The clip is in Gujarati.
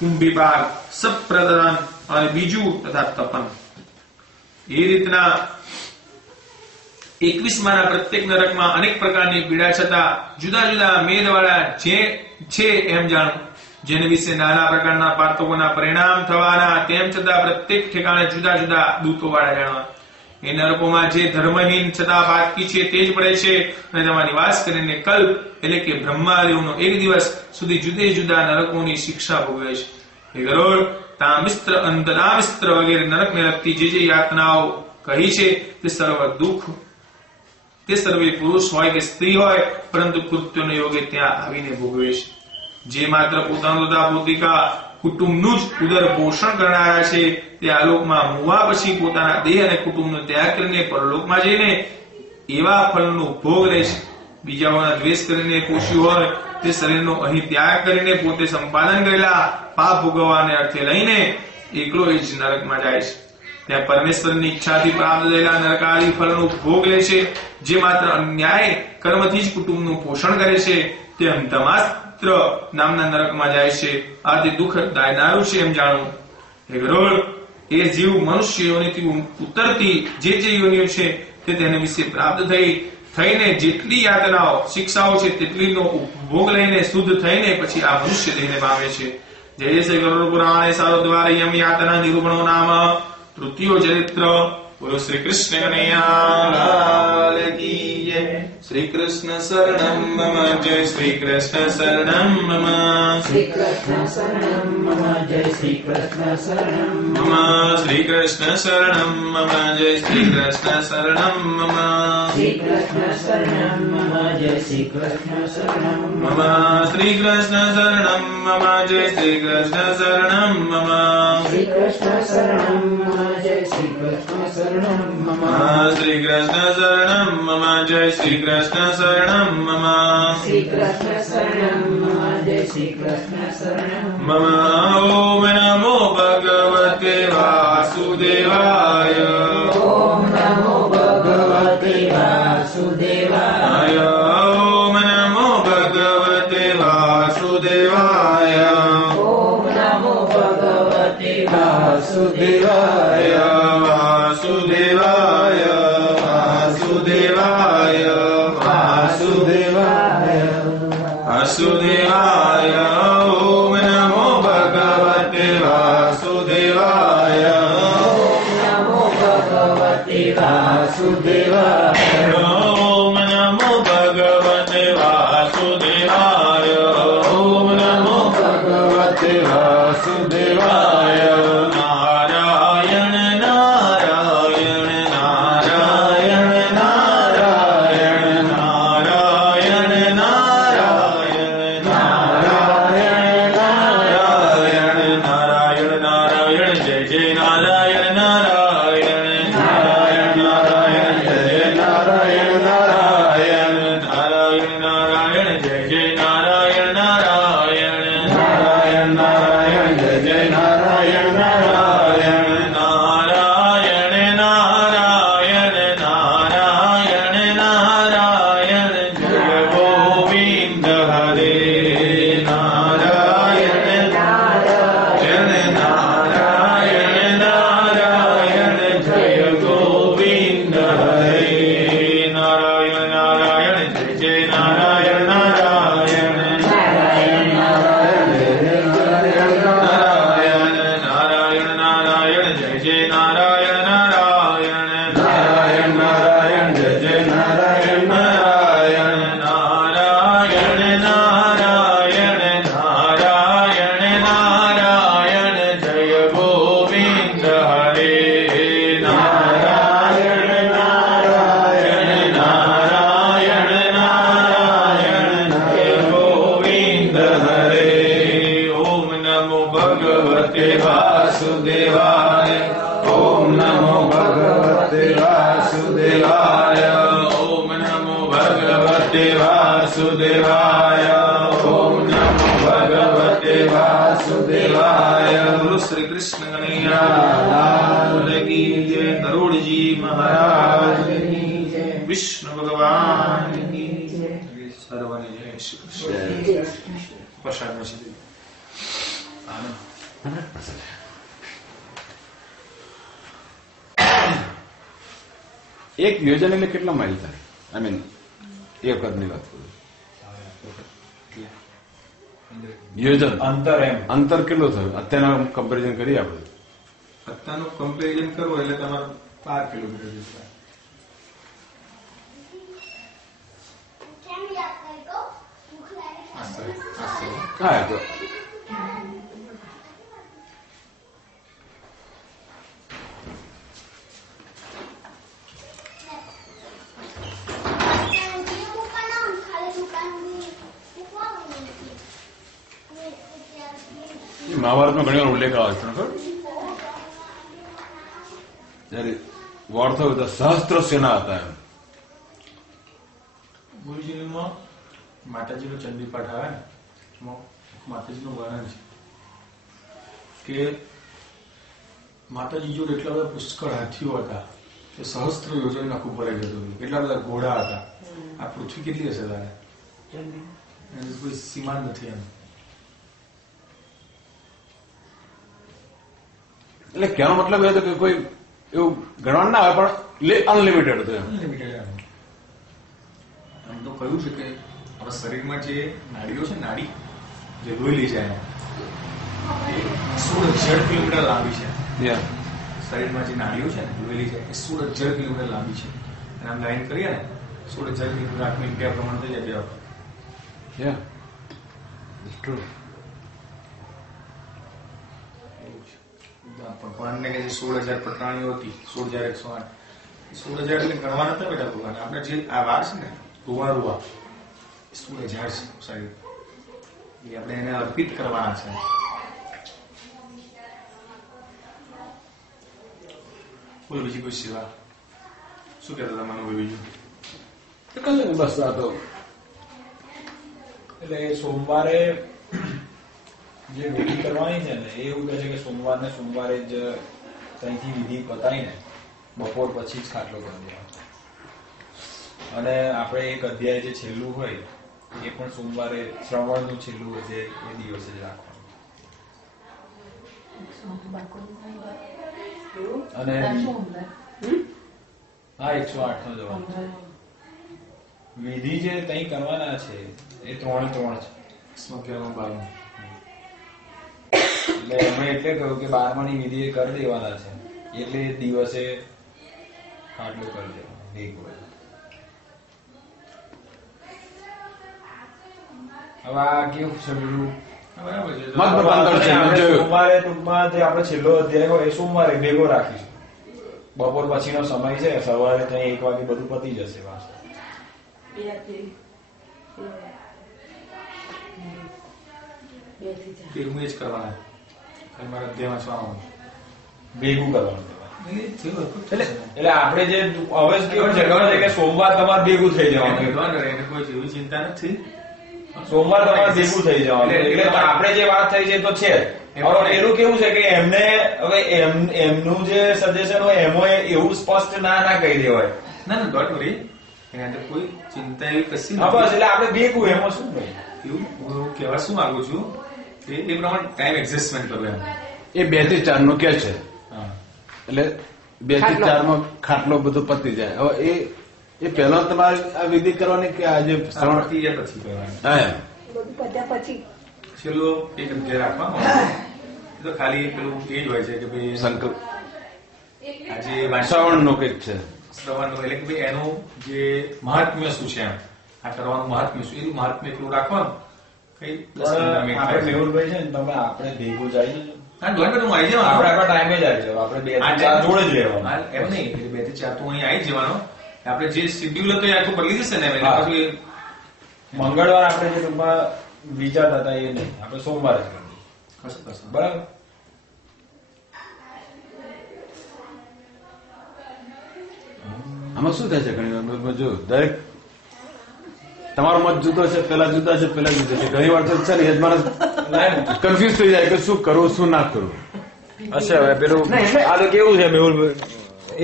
કુંભીપાક, સપ્રદાન અને બીજું તથા તપન. એ રીતના 21 પ્રત્યેક નરકમાં અનેક પ્રકારની પીડા છતાં જુદા જુદા મેદવાળા જે છે એમ જાણવું, જેને વિશે નાના પ્રકારના પાતકોના પરિણામ થવાના, તેમ છતાં પ્રત્યેક ઠેકાણે જુદા જુદા દૂતોવાળા જાણવા. એ નરકોમાં જે ધર્મહીન છતાં પાતકી છે તે જ પડે છે અને તેમાં નિવાસ કરીને કલ્પ એટલે કે બ્રહ્માદેવનો એક દિવસ સુધી જુદે જુદા નરકોની શિક્ષા ભોગવે છે. હે ગરુડ, તામિસ્ત્ર, અંતરામિસ્ત્ર વગેરે નરકને લગતી જે યાતનાઓ કહી છે તે સર્વ દુઃખ તે સર્વે પુરુષ હોય કે સ્ત્રી હોય પરંતુ કૃત્યોને યોગે ત્યાં આવીને ભોગવે છે. જે માત્ર પોતાનું તથા પોતિકા કુટુંબનું જ ઉદર પોષણ કરનારા છે તે આલોકમાં મુવા પછી પોતાના દેહ અને કુટુંબનો ત્યાગ કરીને પરલોકમાં જઈને એવા ફળનો ભોગ લે છે. બીજાઓના દ્વેષ કરીને પોષ્યું હોય તે શરીરનો અહીં ત્યાગ કરીને પોતે સંપાદન કરેલા પાપ ભોગવવાને અર્થે લઈને એકલો જ નરકમાં જાય છે. ત્યાં પરમેશ્વરની ઈચ્છાથી પ્રાપ્ત થયેલા નરકાદી ફળનો ભોગ લે છે. જે માત્ર અન્યાય કર્મથી જ કુટુંબનું પોષણ કરે છે તે અંતમાસ્ત્ર નામના નરકમાં જાય છે. આ તે દુઃખ દાયનારું છે એમ જાણવું. હે ગરુડ, એ જીવ મનુષ્ય યોનિથી ઉતરતી જે યોનિઓ છે તે તેને વિશે પ્રાપ્ત થઈને જેટલી યાતનાઓ શિક્ષાઓ છે તેટલીનો ઉપભોગ લઈને શુદ્ધ થઈને પછી આ મનુષ્ય દેહને પામે છે. જય શ્રી ગરુડ પુરાણે સારોદ્વારે યમ યાતના નિરૂપણો નામ તૃતીયો ચરિત્ર. બોલો શ્રી કૃષ્ણ કનૈયા કી જય. શ્રી કૃષ્ણ શરણમ મમ, જય શ્રી કૃષ્ણ શરણમ મમ. શ્રી કૃષ્ણ શરણમ મમ, જય શ્રી કૃષ્ણ શરણમ મમ. શ્રી કૃષ્ણ શરણમ મમ, જય શ્રી કૃષ્ણ શરણમ મમ. શ્રી કૃષ્ણ શરણમ મમ, જય શ્રી કૃષ્ણ શરણમ મમ. શ્રી કૃષ્ણ શરણમ મમ, જય શ્રી કૃષ્ણ શરણમ મમ. શ્રી કૃષ્ણ શરણમ મમ, જય શ્રી કૃષ્ણ શરણમ મમ. શ્રી કૃષ્ણ શરણમ મમ, જય શ્રી કૃષ્ણ શરણમ મમ. શ્રી કૃષ્ણ શરણમ મમ, જય શ્રી કૃષ્ણ શરણમ મમ. ઓમ નમો ભગવતે વાસુદેવાય. ઓમ નમો ભગવતે વાસુદેવાય. ઓમ નમો ભગવતે વાસુદેવાય. ઓમ નમો ભગવતે વાસુદેવાય. વાસુદેવાય વાસુદેવાય વાસુદેવાય વાસુદેવાય. ઓમ નમો ભગવતે વાસુદેવાય. ઓમ નમો ભગવતે વાસુદેવાય. ઓમ નમો ભગવતે વાસુદેવાય. ઓમ નમો ભગવતે વાસુદેવાય. નારાયણ નારાયણ નારાયણ નારાયણ નારાયણ નારાયણ નારાયણ નારાયણ નારાયણ જય જય નારાયણ નારાયણ નારાયણ નારાયણ જય જય નારાયણ નારાયણ નારાયણ નારાયણ જય જય નારાયણ નારાયણ નારાયણ નારાયણ જય જય નારાયણ નારાયણ નારાયણ નારાયણ નારાયણ નારાયણ જય ગોવિંદ હરે નારાયણ નારાયણ નારાયણ નારાયણ જય ગોવિંદ હરે નારાયણ નારાયણ જય જય નારાયણ નારાયણ નારાયણ નારાયણ નારાયણ જય જય નારાયણ નારાયણ નારાયણ નારાયણ જય જય નારાયણ નારાયણ નારાયણ નારાયણ નારાયણ નારાયણ જય ગોવિંદ હરે નારાયણ નારાયણ નારાયણ નારાયણ જય ગોવિંદ હરે. ઓમ નમો ભગવતે વાસુદેવાય. ઓમ નમો ભગવતે વાસુદેવાય. ઓમ નમો ભગવતે વાસુદેવાય. ઓમ નમો ભગવતે વાસુદેવાય. બોલો શ્રી કૃષ્ણ કનૈયા કી જય. ગરુડજી મહારાજ કી જય. વિષ્ણુ ભગવાન કી જય. સર્વને જય શ્રી કૃષ્ણ. પ્રસાદ પછી એક યોજન એટલે કેટલા માઇલ થાય? આઈ મીન એ વખતની વાત કરું. યોજન અંતર કેટલું થયું અત્યારના કમ્પેરિઝન કરીએ આપણે? અત્યારનું કમ્પેરિઝન કરવું એટલે તમારે 12 કિલોમીટર જેટલા. હા તો મહાભારતમાં ઘણી વાર ઉલ્લેખ આવે છે જયારે વોર થયું તો સહસ્ત્ર સેના હતા એમ. ગુરુજીમાં માતાજીનો ચંડીપાઠ આવે ને એમાં માતાજીનું વર્ણન છે કે માતાજી જોડે એટલા બધા પુષ્કળ હાથીઓ હતા કે સહસ્ત્ર યોજન આખું ભરાઈ જતું હતું. એટલા બધા ઘોડા હતા. આ પૃથ્વી કેટલી હશે તારે? એની કોઈ સીમા જ નથી એમ. એટલે કહેવાનો મતલબ એ હતો કે કોઈ એવું ગણવાનું ના આવે પણ અનલિમિટેડ હતું એમ. અનલિમિટેડ એમ તો કહ્યું છે કે આપણા શરીરમાં જે નાડીઓ છે, નાડી જે લોહી લઈ જાય એ 16,000 કિલોમીટર લાંબી છે. શરીરમાં જે નાડીઓ છે ને લોહી લઈ જાય એ 16,000 કિલોમીટર લાંબી છે. અને આમ લાઈન કરીએ ને 16,000 કિલોમીટર આખું ઇન્ડિયા પ્રમાણ થઈ જાય. ભગવાનને કે જે 16,000 પટરાણીઓ હતી, 16,108, 16,000 એટલે ગણવા નતા બેઠા ભગવાન. આપણે જે આ વાર છે ને રૂવા 16,000 છે સાહેબ, એ આપણે એને અર્પિત કરવાના છે. બોલો બીજી કોઈ સેવા શું કહેતા હતા મનોભાઈ? બીજું બસ આ તો એટલે સોમવારે જે વિધિ કરવાની છે ને એ એવું કહે છે કે સોમવારે જ ત્યાંથી વિધિ પતાવીને બપોર પછી જ ખાટલો કરી દેવાનો. અને આપણે એક અધ્યાય જે છેલ્લું હોય એ પણ સોમવારે શ્રવણનું છેલ્લું હોય છે એ દિવસે જ રાખવાનું. અને હા 108 નો જવાબ. વિધિ જે ત્યાં કરવાના છે એ 3 છે. એટલે અમે એટલે કહ્યું કે 12માની વિધિ એ કરી દેવાના છે એટલે એ દિવસે ખાટલો કરી દેવાનો ભેગો. હવે આ કેવું છે બધું સોમવારે ટૂંકમાં જે આપણે છેલ્લો અધ્યાય હોય એ સોમવારે ભેગો રાખીશું. બપોર પછીનો સમય છે, સવારે ત્યાં 1 વાગે બધું પતી જશે. પાછું હું જ કરવાના મારા અધ્યાયમાં સ્વામી ભેગું કરવાનું. એટલે આપણે જે હવે કેવું છે ખબર છે કે સોમવાર તમારે ભેગું થઈ જવાનું. એને કોઈ એવી ચિંતા નથી. સોમવાર તમારે ભેગું થઈ જવાનું. એટલે આપણે જે વાત થઈ છે તો છે. એનું કેવું છે કે એમને હવે એમનું જે સજેશન હોય એમાં એવું સ્પષ્ટ ના કહી દેવાય. ના ડોન્ટ વરી, એના અંદર કોઈ ચિંતા એવી કશી નથી. બસ એટલે આપણે ભેગું એમાં શું ભાઈ એવું હું કહેવા શું માંગુ છું કે એ પ્રમાણે ટાઈમ એડજસ્ટમેન્ટ કરવું એમ. એ 2 થી 4 નું કે છે. એટલે 2 થી 4 માં ખાટલો બધું પતી જાય. હવે એ પહેલા તમારે આ વિધિ કરવાની કે આજે શ્રવણ પછી કરવાની? હા બધું પત્યા પછી છેલ્લો એક અધ્યાય રાખવાનો. એ તો ખાલી પેલું એ જ હોય છે કે ભાઈ સંકલ્પ આજે શ્રવણ નું કંઈક છે. શ્રવણ નું એટલે કે ભાઈ એનું જે મહાત્મ્ય શું છે એમ, આ કરવાનું મહાત્મ્ય શું, એનું મહાત્મ્ય એટલું રાખવાનું. કઈ 10-15 મિનિટ આપણે મેહુલભાઈ છે ને તમે આપણે ભેગું જાય ને હા દોઢ હું આવી જવાનું. આપણે આપણા ટાઈમે જ આવી જવાનું. આપણે 2 થી 4 જોડે જ રહેવાનું. એમ નહીં 2 થી 4 તો અહીં આવી જવાનો. આપણે જે શેડ્યુલ હતો એ આખું બદલી જશે ને. પછી મંગળવાર આપણે જે ટૂંકમાં વિચારતા હતા એ નહીં, આપણે સોમવારે જ કરીએ. બરાબર. આમાં શું થાય છે ઘણી વાર જો દરેક તમારો મત જુદો છે, પેલા જુદા છે, પેલા જુદા છે. ઘણી વાર તો છે ને યજમાન કન્ફ્યુઝ થઈ જાય કે શું કરવું શું ના કરવું. અચ્છા પેલું આ તો કેવું છે મેહુલભાઈ એ